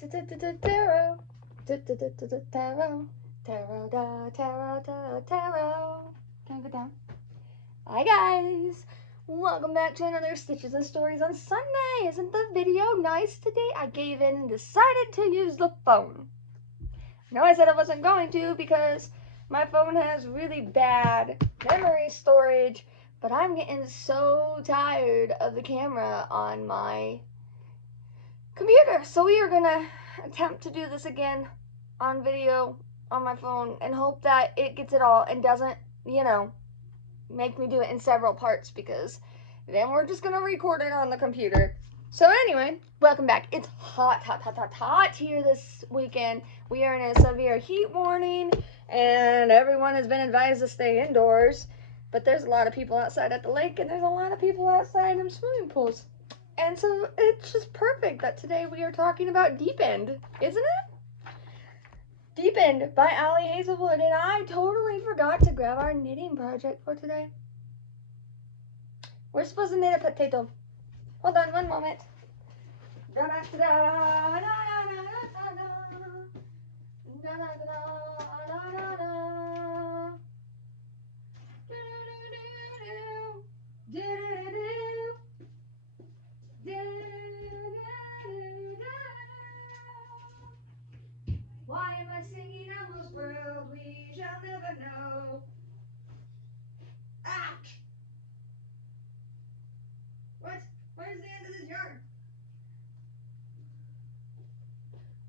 Tarot. Tarot. Tarot. Can I go down? Hi guys! Welcome back to another Stitches and Stories on Sunday. Isn't the video nice today? I gave in and decided to use the phone. No, I said I wasn't going to because my phone has really bad memory storage, but I'm getting so tired of the camera on my computer. So we are gonna attempt to do this again on video on my phone and hope that it gets it all and doesn't, make me do it in several parts, because then we're just gonna record it on the computer. So anyway, welcome back. It's hot here this weekend. We are in a severe heat warning and everyone has been advised to stay indoors, but there's a lot of people outside at the lake and there's a lot of people outside in swimming pools. And so it's just perfect that today we are talking about Deep End, isn't it? Deep End by Ali Hazelwood, and I totally forgot to grab our knitting project for today. We're supposed to knit a potato. Hold on one moment. Why am I singing Elmo's World? We shall never know. Ouch! What? Where's the end of this yarn?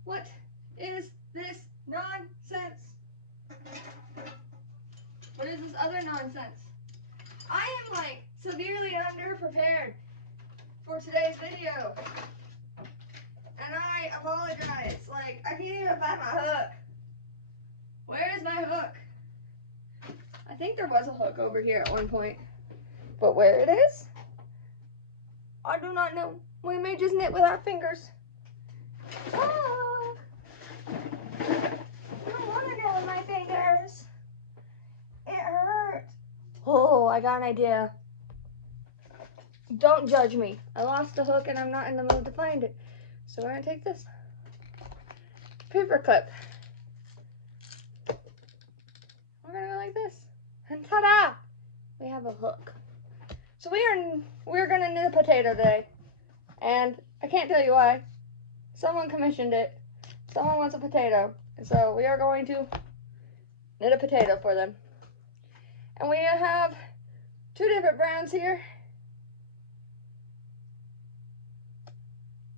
What is this nonsense? What is this other nonsense? I am like severely underprepared for today's video. And I apologize. Like, I can't even find my hook. Where is my hook? I think there was a hook over here at one point. But where it is? I do not know. We may just knit with our fingers. Oh, I don't want to knit with my fingers. It hurts. Oh, I got an idea. Don't judge me. I lost the hook and I'm not in the mood to find it. So we're going to take this paper clip. We're going to go like this. And ta-da! We have a hook. So we're going to knit a potato today. And I can't tell you why. Someone commissioned it. Someone wants a potato. And so we are going to knit a potato for them. And we have two different brands here.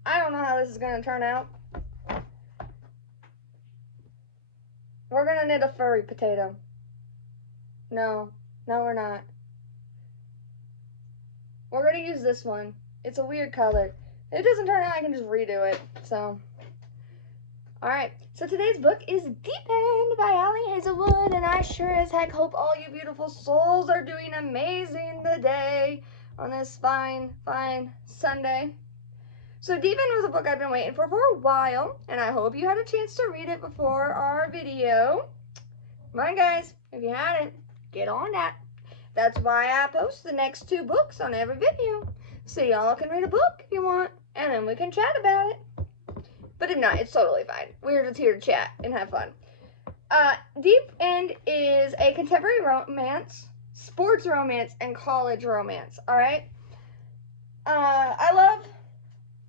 I don't know how this is going to turn out. We're going to knit a furry potato. No, we're not. We're going to use this one. It's a weird color. If it doesn't turn out, I can just redo it. So, alright. So today's book is Deep End by Ali Hazelwood, and I sure as heck hope all you beautiful souls are doing amazing today on this fine Sunday. So Deep End was a book I've been waiting for a while, and I hope you had a chance to read it before our video. Come on, guys. If you hadn't, get on that. That's why I post the next two books on every video. So y'all can read a book if you want, and then we can chat about it. But if not, it's totally fine. We're just here to chat and have fun. Deep End is a contemporary romance, sports romance, and college romance, alright? I love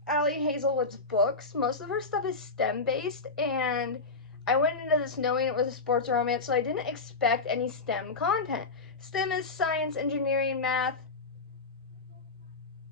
Ali Hazelwood's books. Most of her stuff is STEM-based, and I went into this knowing it was a sports romance, so I didn't expect any STEM content. STEM is science, engineering, math.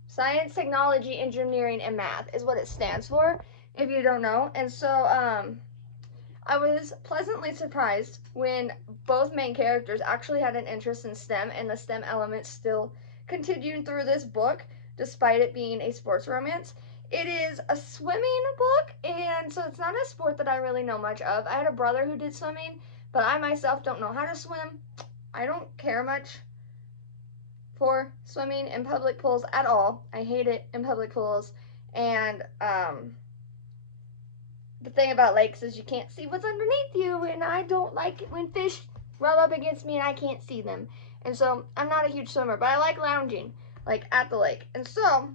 Science, technology, engineering, and math is what it stands for, if you don't know. And so, I was pleasantly surprised when both main characters actually had an interest in STEM, and the STEM elements still continued through this book, despite it being a sports romance. It is a swimming book, and so it's not a sport that I really know much of. I had a brother who did swimming, but I myself don't know how to swim. I don't care much for swimming in public pools at all. I hate it in public pools. And the thing about lakes is you can't see what's underneath you, and I don't like it when fish rub up against me and I can't see them. And so I'm not a huge swimmer, but I like lounging, like at the lake. And so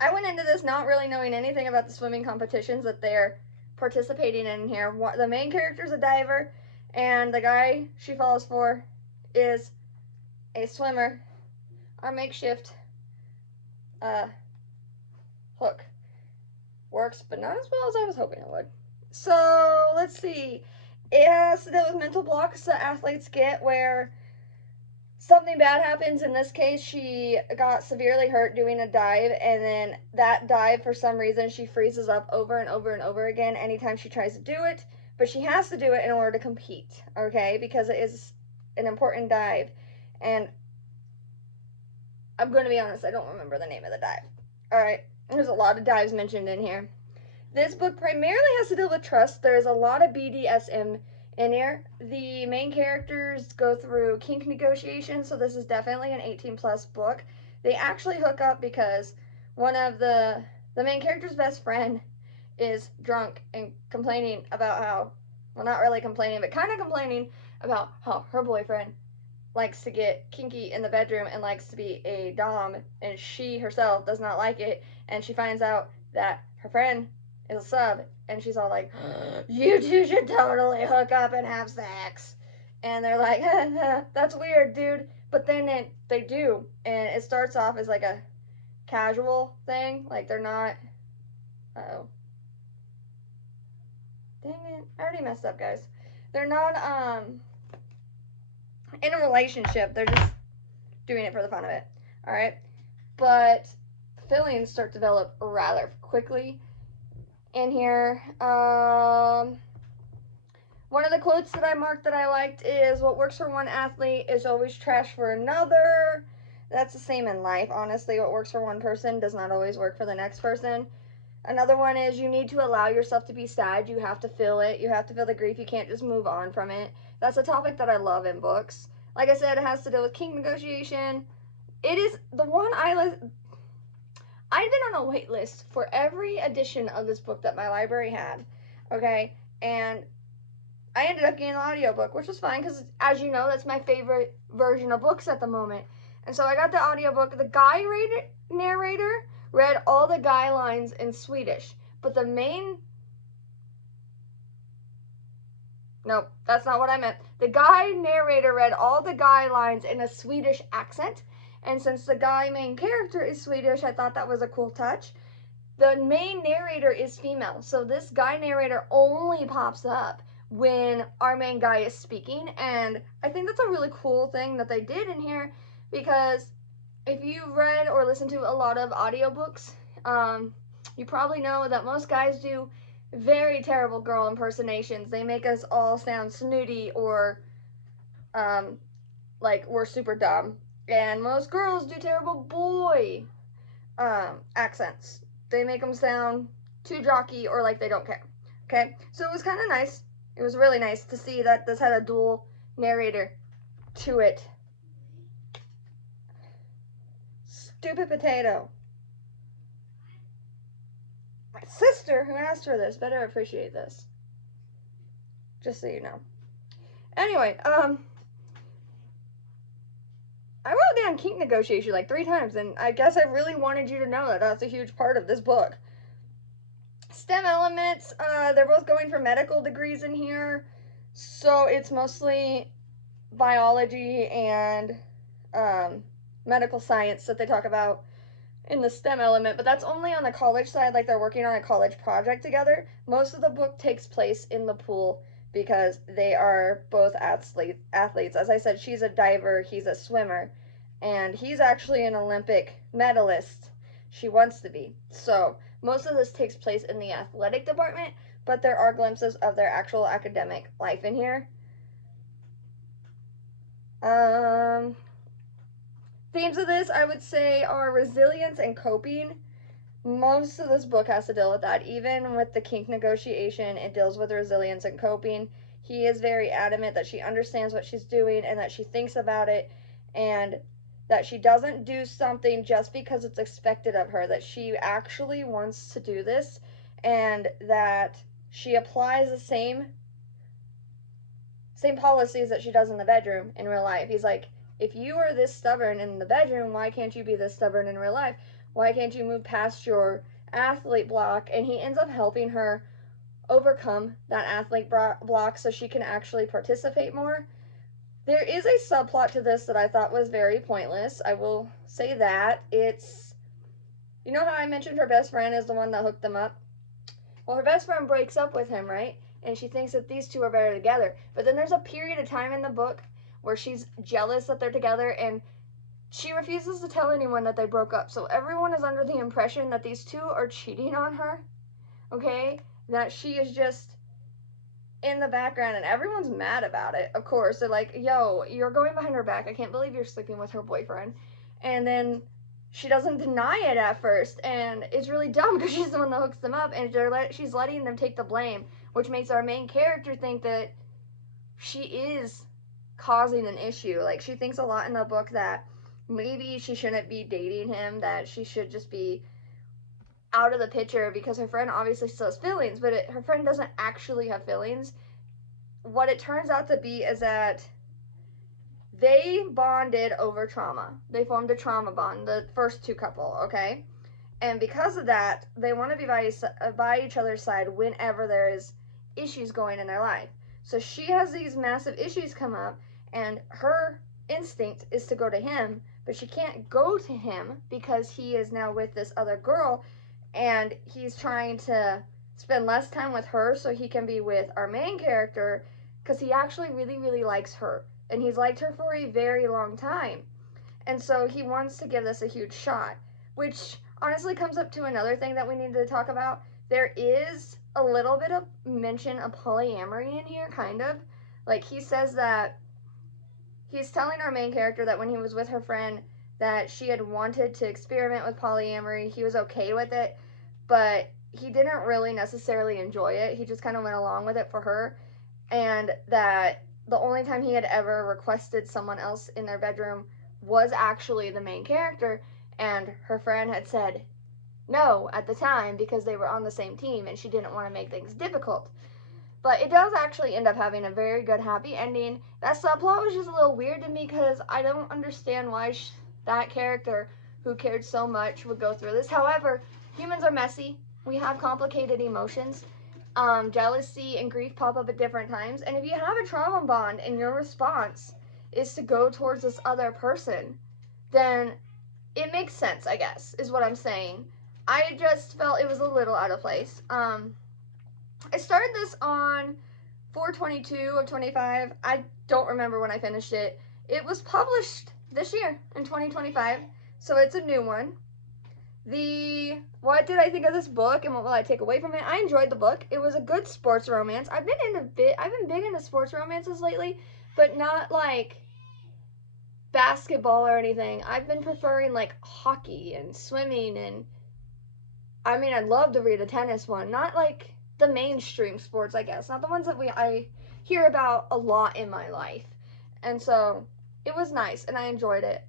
I went into this not really knowing anything about the swimming competitions that they're participating in here. The main character's a diver, and the guy she falls for is a swimmer. Our makeshift hook works, but not as well as I was hoping it would. So let's see. It has to deal with mental blocks that athletes get where something bad happens. In this case, she got severely hurt doing a dive, and then that dive, for some reason, she freezes up over and over and over again anytime she tries to do it. But she has to do it in order to compete, okay? Because it is an important dive. And I'm going to be honest, I don't remember the name of the dive. All right, there's a lot of dives mentioned in here. This book primarily has to deal with trust. There's a lot of BDSM in here. The main characters go through kink negotiations, so this is definitely an 18+ book. They actually hook up because one of the main character's best friend is drunk and complaining about how, well, not really complaining, but kind of complaining about how her boyfriend likes to get kinky in the bedroom and likes to be a dom, and she herself does not like it, and she finds out that her friend is a sub, and she's all like, you two should totally hook up and have sex. And they're like, that's weird, dude. But then they do, and it starts off as like a casual thing. Like, they're not, uh-oh. Dang it, I already messed up, guys. They're not, in a relationship. They're just doing it for the fun of it. All right. But feelings start to develop rather quickly in here. One of the quotes that I marked that I liked is, what works for one athlete is always trash for another. That's the same in life, honestly. What works for one person does not always work for the next person. Another one is, you need to allow yourself to be sad. You have to feel it. You have to feel the grief. You can't just move on from it. That's a topic that I love in books. Like I said, it has to deal with kink negotiation. It is the one I've been on a wait list for every edition of this book that my library had, okay? And I ended up getting an audiobook, which was fine because, as you know, that's my favorite version of books at the moment. And so I got the audiobook. The guy narrator read all the guy lines in Swedish, but the main... Nope, that's not what I meant. The guy narrator read all the guy lines in a Swedish accent, and since the guy main character is Swedish, I thought that was a cool touch. The main narrator is female, so this guy narrator only pops up when our main guy is speaking, and I think that's a really cool thing that they did in here, because if you've read or listened to a lot of audiobooks, you probably know that most guys do very terrible girl impersonations. They make us all sound snooty or like we're super dumb. And most girls do terrible boy accents. They make them sound too jockey or like they don't care. Okay, so it was kind of nice. It was really nice to see that this had a dual narrator to it. Stupid potato. My sister, who asked for this, better appreciate this. Just so you know. Anyway, I wrote down kink negotiation like 3 times, and I guess I really wanted you to know that that's a huge part of this book. STEM elements, they're both going for medical degrees in here, so it's mostly biology and medical science that they talk about in the STEM element, but that's only on the college side, like they're working on a college project together. Most of the book takes place in the pool because they are both athletes. As I said, she's a diver, he's a swimmer, and he's actually an Olympic medalist. She wants to be. So most of this takes place in the athletic department, but there are glimpses of their actual academic life in here. Themes of this, I would say, are resilience and coping. Most of this book has to deal with that. Even with the kink negotiation, it deals with resilience and coping. He is very adamant that she understands what she's doing and that she thinks about it, and that she doesn't do something just because it's expected of her, that she actually wants to do this, and that she applies the same policies that she does in the bedroom in real life. He's like, if you are this stubborn in the bedroom, why can't you be this stubborn in real life? Why can't you move past your athlete block? And he ends up helping her overcome that athlete block so she can actually participate more. There is a subplot to this that I thought was very pointless. I will say that. It's, you know how I mentioned her best friend is the one that hooked them up? Well, her best friend breaks up with him, right? And she thinks that these two are better together. But then there's a period of time in the book where she's jealous that they're together, and she refuses to tell anyone that they broke up. So everyone is under the impression that these two are cheating on her, okay? That she is just in the background, and everyone's mad about it, of course. They're like, yo, you're going behind her back. I can't believe you're sleeping with her boyfriend. And then she doesn't deny it at first, and it's really dumb because she's the one that hooks them up, and she's letting them take the blame, which makes our main character think that she is causing an issue. Like, she thinks a lot in the book that maybe she shouldn't be dating him, that she should just be out of the picture because her friend obviously still has feelings, but her friend doesn't actually have feelings. What it turns out to be is that they bonded over trauma. They formed a trauma bond, the first two couple, okay? And because of that, they want to be by each other's side whenever there is issues going in their life. So she has these massive issues come up, and her instinct is to go to him, but she can't go to him because he is now with this other girl, and he's trying to spend less time with her so he can be with our main character, because he actually really, really likes her, and he's liked her for a very long time. And so he wants to give this a huge shot, which honestly comes up to another thing that we need to talk about. There is a little bit of mention of polyamory in here, kind of. Like, he says that he's telling our main character that when he was with her friend that she had wanted to experiment with polyamory. He was okay with it, but he didn't really necessarily enjoy it. He just kind of went along with it for her, and that the only time he had ever requested someone else in their bedroom was actually the main character, and her friend had said no at the time because they were on the same team and she didn't want to make things difficult. But it does actually end up having a very good happy ending. That subplot was just a little weird to me because I don't understand why that character who cared so much would go through this. However, humans are messy. We have complicated emotions. Jealousy and grief pop up at different times. And if you have a trauma bond and your response is to go towards this other person, then it makes sense, I guess, is what I'm saying. I just felt it was a little out of place. I started this on 4/22 of 25. I don't remember when I finished it. It was published this year in 2025, so it's a new one. What did I think of this book and what will I take away from it? I enjoyed the book. It was a good sports romance. I've been big into sports romances lately, but not like basketball or anything. I've been preferring like hockey and swimming, and I mean, I'd love to read a tennis one, not like the mainstream sports, I guess, not the ones that I hear about a lot in my life. And so it was nice and I enjoyed it.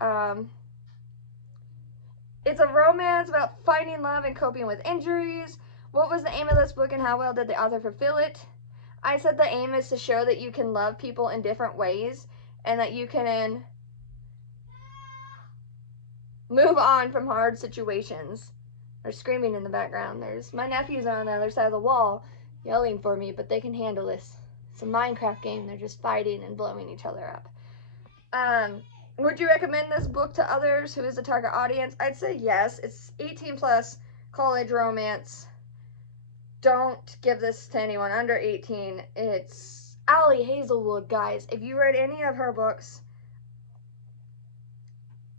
It's a romance about finding love and coping with injuries. What was the aim of this book and how well did the author fulfill it? I said the aim is to show that you can love people in different ways and that you can move on from hard situations. They're screaming in the background. My nephews are on the other side of the wall yelling for me, but they can handle this. It's a Minecraft game. They're just fighting and blowing each other up. Would you recommend this book to others who is the target audience? I'd say yes. It's 18 plus college romance. Don't give this to anyone under 18. It's Ali Hazelwood, guys. If you read any of her books,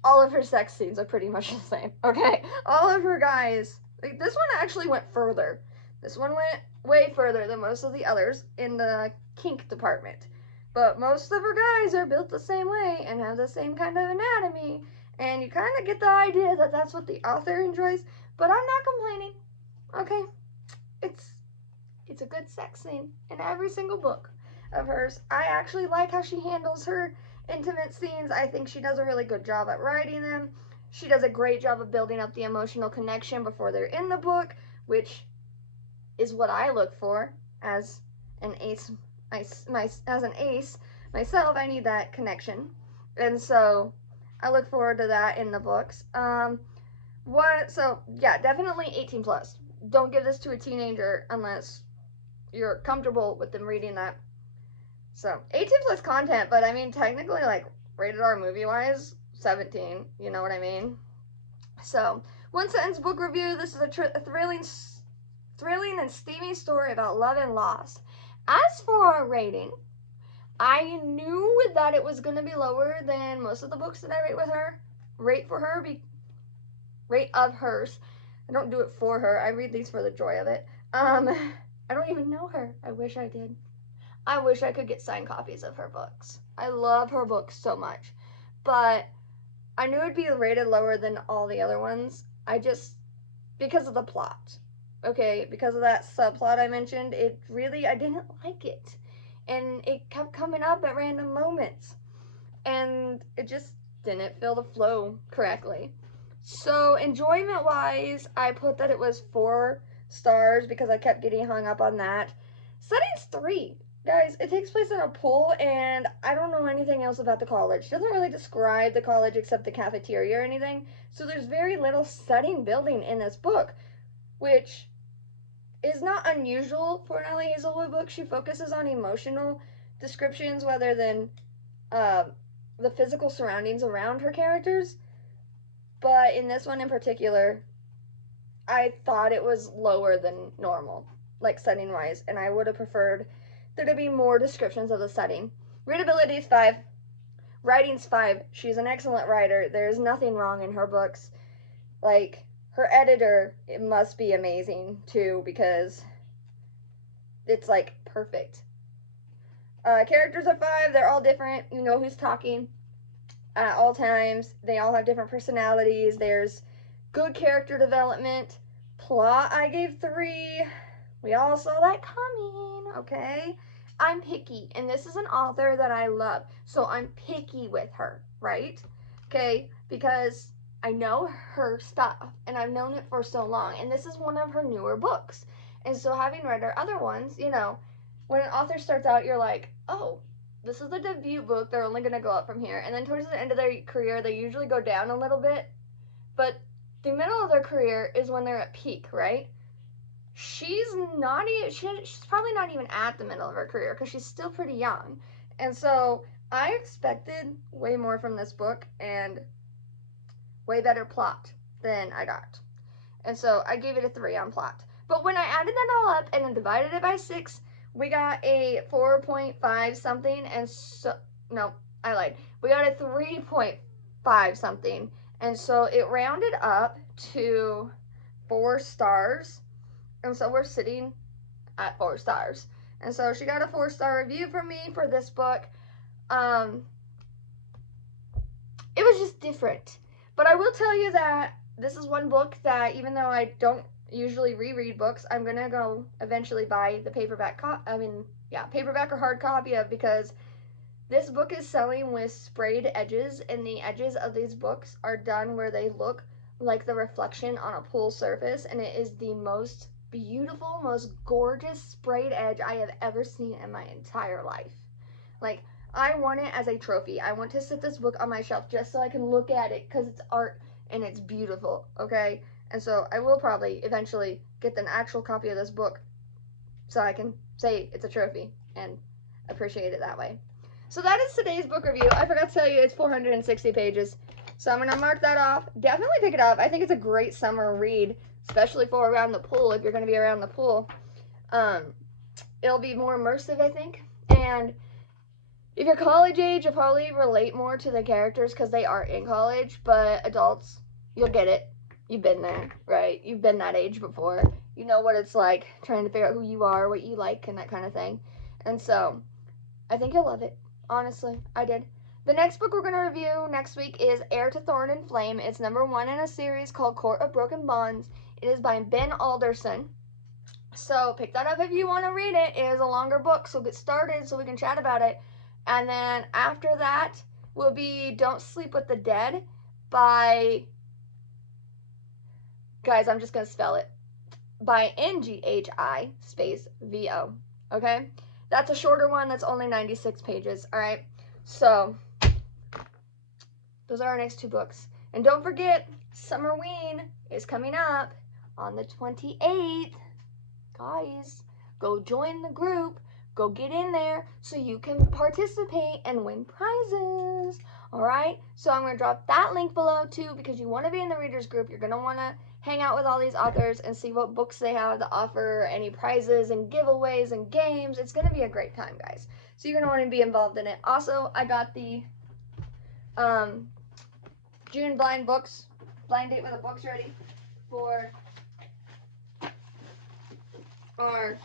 all of her sex scenes are pretty much the same, okay? All of her guys, like, this one actually went further. This one went way further than most of the others in the kink department. But most of her guys are built the same way and have the same kind of anatomy. And you kind of get the idea that that's what the author enjoys. But I'm not complaining, okay? It's a good sex scene in every single book of hers. I actually like how she handles her intimate scenes. I think she does a really good job at writing them. She does a great job of building up the emotional connection before they're in the book, which is what I look for as an ace. As an ace myself, I need that connection, and so I look forward to that in the books. What? So, yeah, definitely 18 plus. Don't give this to a teenager unless you're comfortable with them reading that. So, 18 plus content, but I mean, technically, like, rated R movie wise, 17. You know what I mean? So, one sentence book review. This is a thrilling and steamy story about love and loss. As for our rating, I knew that it was going to be lower than most of the books that I rate of hers. I don't do it for her. I read these for the joy of it. I don't even know her. I wish I did. I wish I could get signed copies of her books. I love her books so much. But I knew it'd be rated lower than all the other ones. Because of the plot. Okay, because of that subplot I mentioned, I didn't like it. And it kept coming up at random moments. And it just didn't feel the flow correctly. So, enjoyment wise, I put that it was 4 stars because I kept getting hung up on that. Setting's 3. Guys, it takes place in a pool, and I don't know anything else about the college. It doesn't really describe the college except the cafeteria or anything. So, there's very little setting building in this book, which is not unusual for an Ellie Hazelwood book. She focuses on emotional descriptions rather than the physical surroundings around her characters. But in this one in particular, I thought it was lower than normal, like setting wise, and I would have preferred there to be more descriptions of the setting. Readability is 5. Writing's 5. She's an excellent writer. There's nothing wrong in her books. Like, her editor, it must be amazing too, because it's like perfect. Characters are 5. They're all different. You know who's talking at all times. They all have different personalities. There's good character development. Plot, I gave 3. We all saw that coming, okay? I'm picky, and this is an author that I love, so I'm picky with her, right? Okay, because I know her stuff, and I've known it for so long, and this is one of her newer books. And so having read her other ones, you know, when an author starts out, you're like, oh, this is the debut book, they're only going to go up from here. And then towards the end of their career, they usually go down a little bit, but the middle of their career is when they're at peak, right? She's probably not even at the middle of her career because she's still pretty young. And so I expected way more from this book and way better plot than I got. And so I gave it a 3 on plot. But when I added that all up and then divided it by 6, we got a 4.5 something, and so, no, I lied. We got a 3.5 something, and so it rounded up to 4 stars. And so we're sitting at 4 stars. And so she got a 4-star review from me for this book. It was just different. But I will tell you that this is one book that, even though I don't usually reread books, I'm going to go eventually buy the paperback or hard copy of, because this book is selling with sprayed edges, and the edges of these books are done where they look like the reflection on a pool surface, and it is the most beautiful, most gorgeous sprayed edge I have ever seen in my entire life. Like, I want it as a trophy. I want to sit this book on my shelf just so I can look at it, because it's art and it's beautiful, okay? And so I will probably eventually get an actual copy of this book so I can say it's a trophy and appreciate it that way. So that is today's book review. I forgot to tell you it's 460 pages. So I'm going to mark that off. Definitely pick it up. I think it's a great summer read, especially for around the pool, if you're going to be around the pool. It'll be more immersive, I think. And if you're college age, you'll probably relate more to the characters because they are in college. But adults, you'll get it. You've been there, right? You've been that age before. You know what it's like trying to figure out who you are, what you like, and that kind of thing. And so I think you'll love it. Honestly, I did. The next book we're going to review next week is Heir to Thorn and Flame. It's number 1 in a series called Court of Broken Bonds. It is by Ben Alderson. So pick that up if you want to read it. It is a longer book, so get started so we can chat about it. And then after that will be Don't Sleep with the Dead by, guys, I'm just going to spell it, by NGHI space VO. Okay? That's a shorter one. That's only 96 pages. All right? So those are our next 2 books. And don't forget, Summerween is coming up on the 28th. Guys, go join the group. Go get in there so you can participate and win prizes. Alright, so I'm going to drop that link below too, because you want to be in the readers group. You're going to want to hang out with all these authors and see what books they have to offer, any prizes and giveaways and games. It's going to be a great time, guys. So you're going to want to be involved in it. Also, I got the June blind date with the books ready for our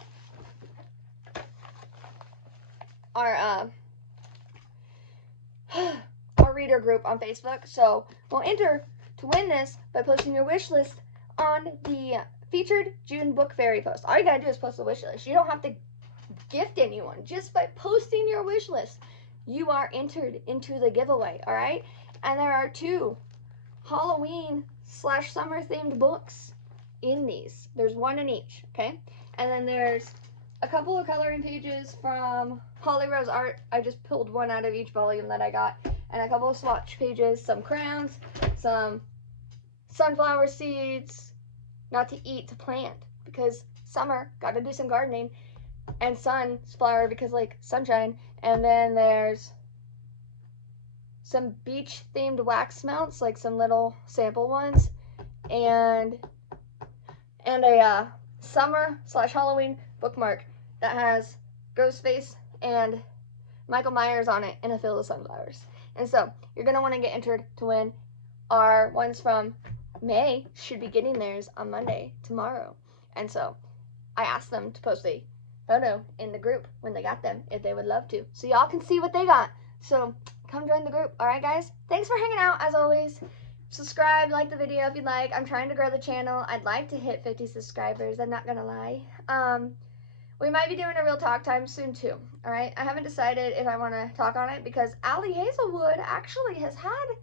reader group on Facebook. So we'll enter to win this by posting your wish list on the featured June book fairy post. All you gotta do is post the wish list. You don't have to gift anyone. Just by posting your wish list, you are entered into the giveaway. All right, and there are 2 Halloween/summer themed books in these. There's 1 in each. Okay, and then there's a couple of coloring pages from Holly Rose Art. I just pulled 1 out of each volume that I got, and a couple of swatch pages, some crayons, some sunflower seeds, not to eat, to plant, because summer, gotta do some gardening, and sunflower because like sunshine. And then there's some beach themed wax melts, like some little sample ones, and a summer/Halloween bookmark that has Ghostface and Michael Myers on it in a field of sunflowers. And so you're going to want to get entered to win. Our ones from May should be getting theirs on Monday, tomorrow. And so I asked them to post a photo in the group when they got them, if they would love to, so y'all can see what they got. So come join the group. All right, guys, thanks for hanging out as always. Subscribe, like the video if you'd like. I'm trying to grow the channel. I'd like to hit 50 subscribers, I'm not gonna lie. We might be doing a real talk time soon too. All right, I haven't decided if I want to talk on it, because Allie Hazelwood actually has had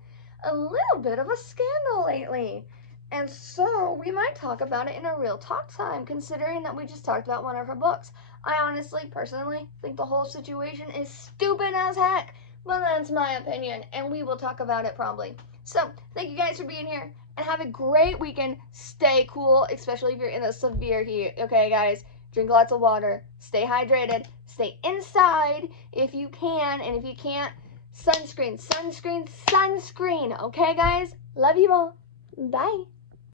a little bit of a scandal lately, and so we might talk about it in a real talk time, considering that we just talked about one of her books. I honestly, personally, think the whole situation is stupid as heck, but that's my opinion, and we will talk about it probably. So thank you guys for being here, and have a great weekend. Stay cool, especially if you're in the severe heat. Okay, guys? Drink lots of water, stay hydrated, stay inside if you can, and if you can't, sunscreen, sunscreen, sunscreen. Okay, guys? Love you all. Bye.